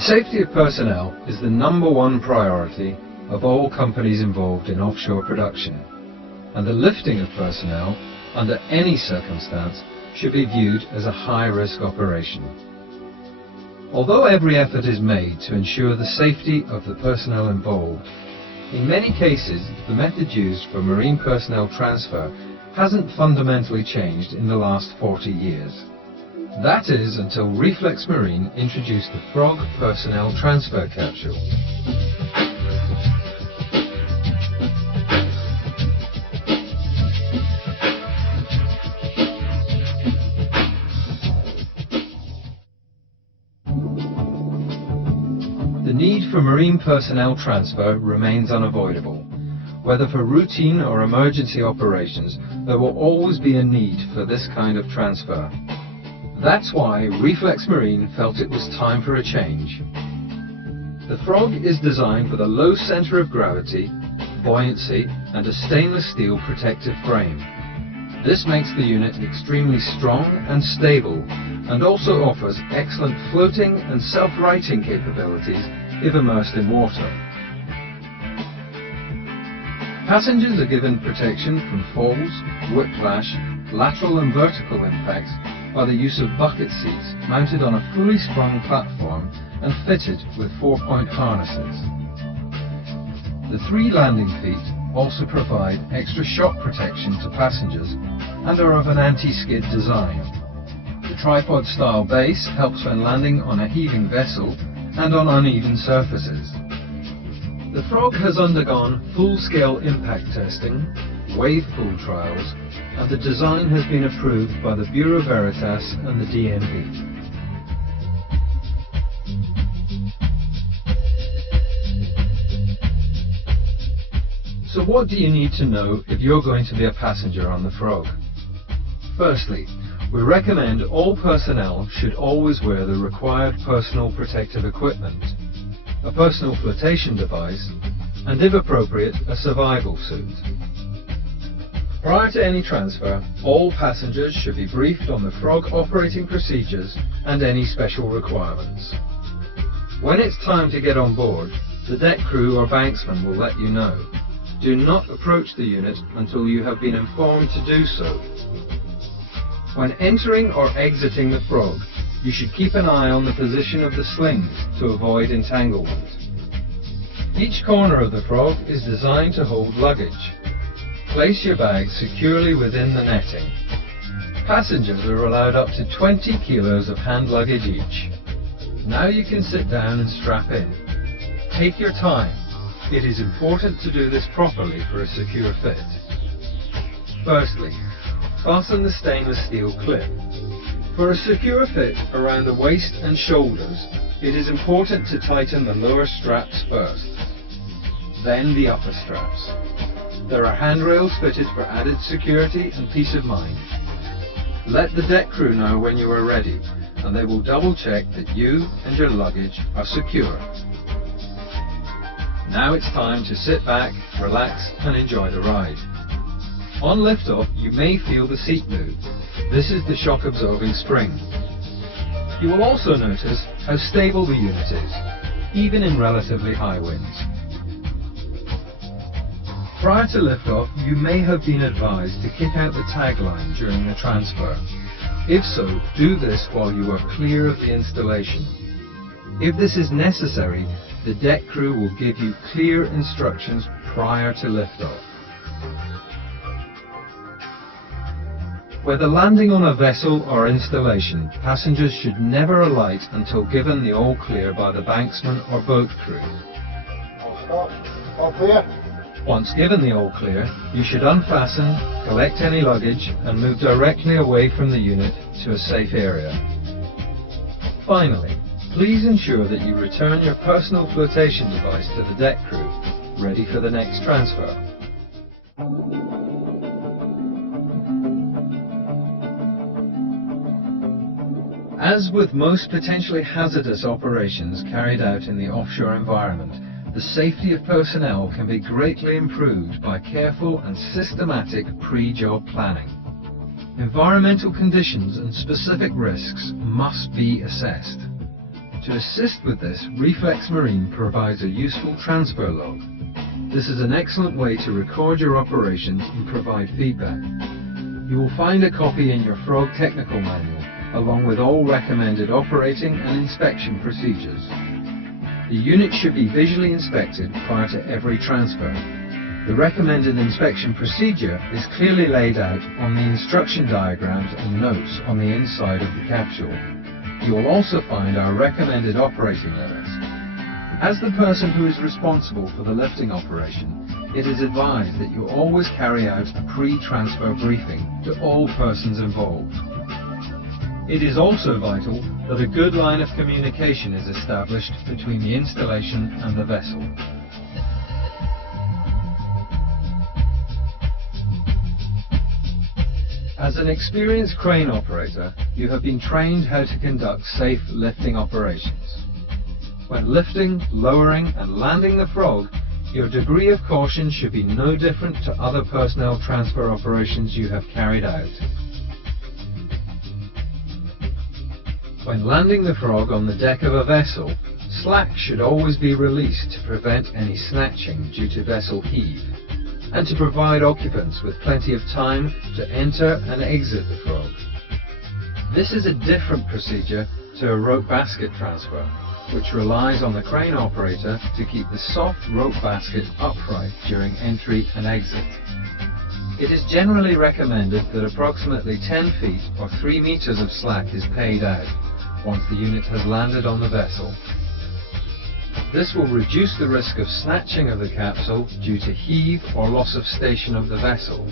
The safety of personnel is the #1 priority of all companies involved in offshore production, and the lifting of personnel under any circumstance should be viewed as a high-risk operation. Although every effort is made to ensure the safety of the personnel involved, in many cases the method used for marine personnel transfer hasn't fundamentally changed in the last 40 years. That is until Reflex Marine introduced the Frog Personnel Transfer Capsule. The need for marine personnel transfer remains unavoidable. Whether for routine or emergency operations, there will always be a need for this kind of transfer. That's why Reflex Marine felt it was time for a change. The Frog is designed with a low center of gravity, buoyancy, and a stainless steel protective frame. This makes the unit extremely strong and stable, and also offers excellent floating and self-righting capabilities if immersed in water. Passengers are given protection from falls, whiplash, lateral and vertical impacts by the use of bucket seats mounted on a fully sprung platform and fitted with 4-point harnesses. The 3 landing feet also provide extra shock protection to passengers and are of an anti-skid design. The tripod-style base helps when landing on a heaving vessel and on uneven surfaces. The Frog has undergone full-scale impact testing, wave pool trials, and the design has been approved by the Bureau Veritas and the DNV. So what do you need to know if you're going to be a passenger on the Frog? Firstly, we recommend all personnel should always wear the required personal protective equipment, a personal flotation device, and if appropriate, a survival suit. Prior to any transfer, all passengers should be briefed on the Frog operating procedures and any special requirements. When it's time to get on board, the deck crew or banksman will let you know. Do not approach the unit until you have been informed to do so. When entering or exiting the Frog, you should keep an eye on the position of the slings to avoid entanglement. Each corner of the Frog is designed to hold luggage. Place your bag securely within the netting. Passengers are allowed up to 20 kilos of hand luggage each. Now you can sit down and strap in. Take your time. It is important to do this properly for a secure fit. Firstly, fasten the stainless steel clip. For a secure fit around the waist and shoulders, it is important to tighten the lower straps first, then the upper straps. There are handrails fitted for added security and peace of mind. Let the deck crew know when you are ready, and they will double check that you and your luggage are secure. Now it's time to sit back, relax, and enjoy the ride. On liftoff, you may feel the seat move. This is the shock-absorbing spring. You will also notice how stable the unit is, even in relatively high winds. Prior to liftoff, you may have been advised to kick out the tagline during the transfer. If so, do this while you are clear of the installation. If this is necessary, the deck crew will give you clear instructions prior to liftoff. Whether landing on a vessel or installation, passengers should never alight until given the all clear by the banksman or boat crew. All clear? Once given the all clear, you should unfasten, collect any luggage, and move directly away from the unit to a safe area. Finally, please ensure that you return your personal flotation device to the deck crew, ready for the next transfer. As with most potentially hazardous operations carried out in the offshore environment, the safety of personnel can be greatly improved by careful and systematic pre-job planning. Environmental conditions and specific risks must be assessed. To assist with this, Reflex Marine provides a useful transfer log. This is an excellent way to record your operations and provide feedback. You will find a copy in your Frog technical manual, along with all recommended operating and inspection procedures. The unit should be visually inspected prior to every transfer. The recommended inspection procedure is clearly laid out on the instruction diagrams and notes on the inside of the capsule. You will also find our recommended operating limits. As the person who is responsible for the lifting operation, it is advised that you always carry out a pre-transfer briefing to all persons involved. It is also vital that a good line of communication is established between the installation and the vessel. As an experienced crane operator, you have been trained how to conduct safe lifting operations. When lifting, lowering and landing the frog, your degree of caution should be no different to other personnel transfer operations you have carried out. When landing the frog on the deck of a vessel, slack should always be released to prevent any snatching due to vessel heave, and to provide occupants with plenty of time to enter and exit the frog. This is a different procedure to a rope basket transfer, which relies on the crane operator to keep the soft rope basket upright during entry and exit. It is generally recommended that approximately 10 feet or 3 meters of slack is paid out once the unit has landed on the vessel. This will reduce the risk of snatching of the capsule due to heave or loss of station of the vessel.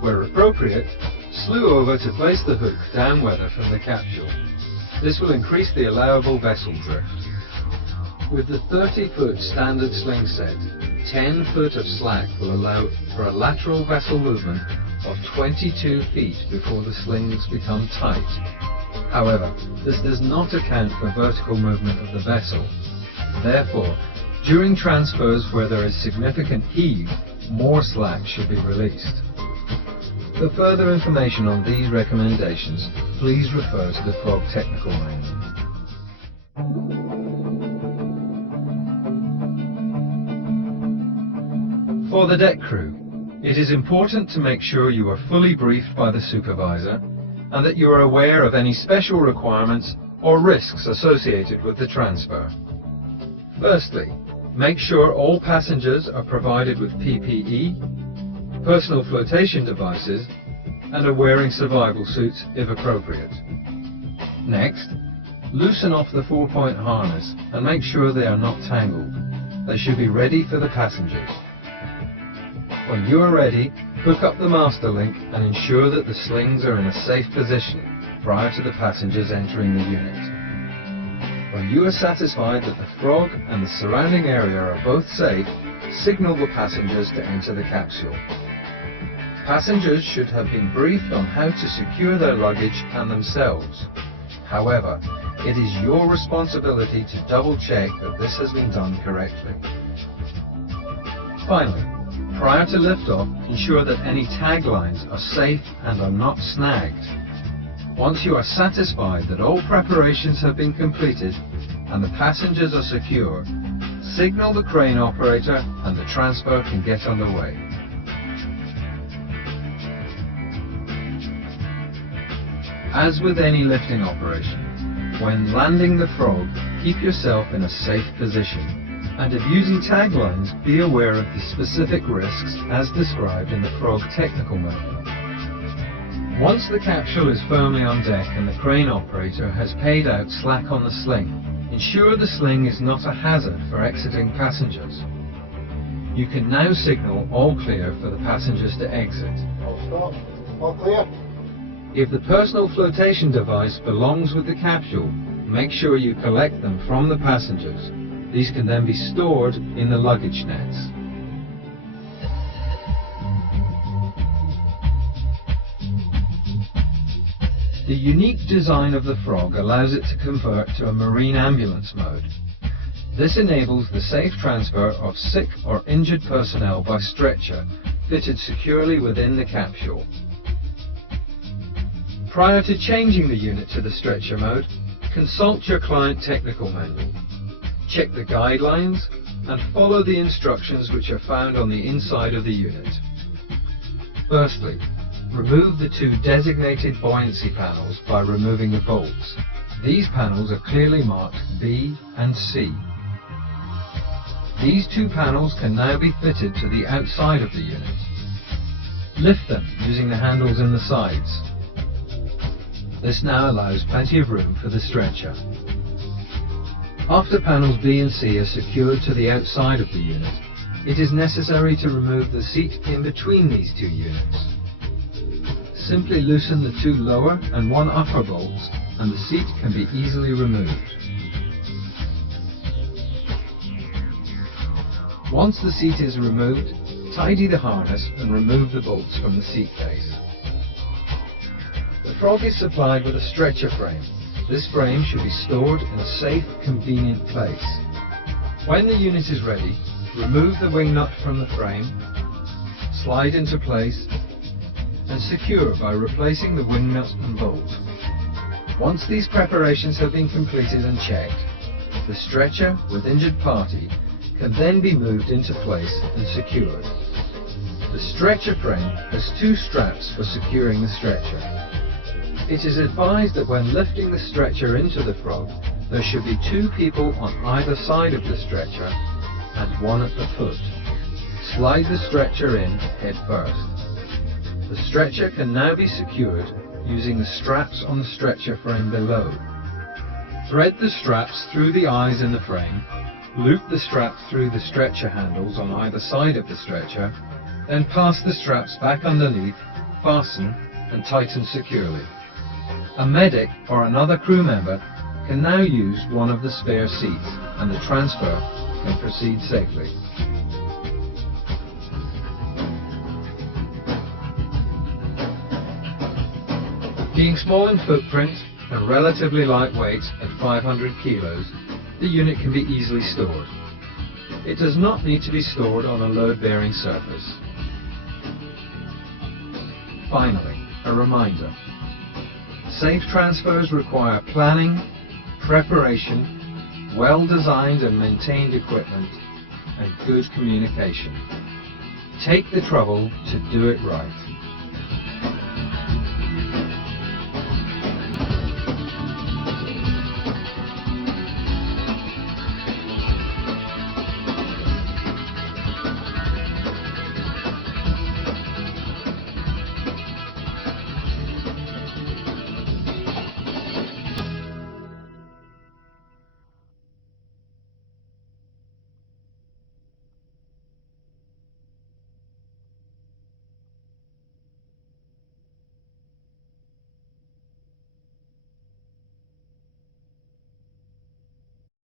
Where appropriate, slew over to place the hook downweather from the capsule. This will increase the allowable vessel drift. With the 30-foot standard sling set, 10 foot of slack will allow for a lateral vessel movement of 22 feet before the slings become tight. However, this does not account for vertical movement of the vessel. Therefore, during transfers where there is significant heave, more slack should be released. For further information on these recommendations, please refer to the Frog Technical Manual. For the deck crew, it is important to make sure you are fully briefed by the supervisor and that you are aware of any special requirements or risks associated with the transfer. Firstly, make sure all passengers are provided with PPE, personal flotation devices, and are wearing survival suits if appropriate. Next, loosen off the 4-point harness and make sure they are not tangled. They should be ready for the passengers. When you are ready, hook up the master link and ensure that the slings are in a safe position prior to the passengers entering the unit. When you are satisfied that the frog and the surrounding area are both safe, signal the passengers to enter the capsule. Passengers should have been briefed on how to secure their luggage and themselves. However, it is your responsibility to double-check that this has been done correctly. Finally, prior to liftoff, ensure that any tag lines are safe and are not snagged. Once you are satisfied that all preparations have been completed and the passengers are secure, signal the crane operator and the transfer can get underway. As with any lifting operation, when landing the frog, keep yourself in a safe position. And if using taglines, be aware of the specific risks as described in the Frog Technical Manual. Once the capsule is firmly on deck and the crane operator has paid out slack on the sling, ensure the sling is not a hazard for exiting passengers. You can now signal all clear for the passengers to exit. All stop. All clear. If the personal flotation device belongs with the capsule, make sure you collect them from the passengers. These can then be stored in the luggage nets. The unique design of the frog allows it to convert to a marine ambulance mode. This enables the safe transfer of sick or injured personnel by stretcher, fitted securely within the capsule. Prior to changing the unit to the stretcher mode, Consult your client technical manual. Check the guidelines and follow the instructions which are found on the inside of the unit. Firstly, remove the two designated buoyancy panels by removing the bolts. These panels are clearly marked B and C. These two panels can now be fitted to the outside of the unit. Lift them using the handles in the sides. This now allows plenty of room for the stretcher. After panels B and C are secured to the outside of the unit, it is necessary to remove the seat in between these two units. Simply loosen the two lower and one upper bolts and the seat can be easily removed. Once the seat is removed, tidy the harness and remove the bolts from the seat base. The frog is supplied with a stretcher frame. This frame should be stored in a safe, convenient place. When the unit is ready, remove the wing nut from the frame, slide into place, and secure by replacing the wing nut and bolt. Once these preparations have been completed and checked, the stretcher with injured party can then be moved into place and secured. The stretcher frame has two straps for securing the stretcher. It is advised that when lifting the stretcher into the frog, there should be two people on either side of the stretcher and one at the foot. Slide the stretcher in head first. The stretcher can now be secured using the straps on the stretcher frame below. Thread the straps through the eyes in the frame, loop the straps through the stretcher handles on either side of the stretcher, then pass the straps back underneath, fasten and tighten securely. A medic or another crew member can now use one of the spare seats and the transfer can proceed safely. Being small in footprint and relatively lightweight at 500 kilos, the unit can be easily stored. It does not need to be stored on a load-bearing surface. Finally, a reminder. Safe transfers require planning, preparation, well-designed and maintained equipment, and good communication. Take the trouble to do it right.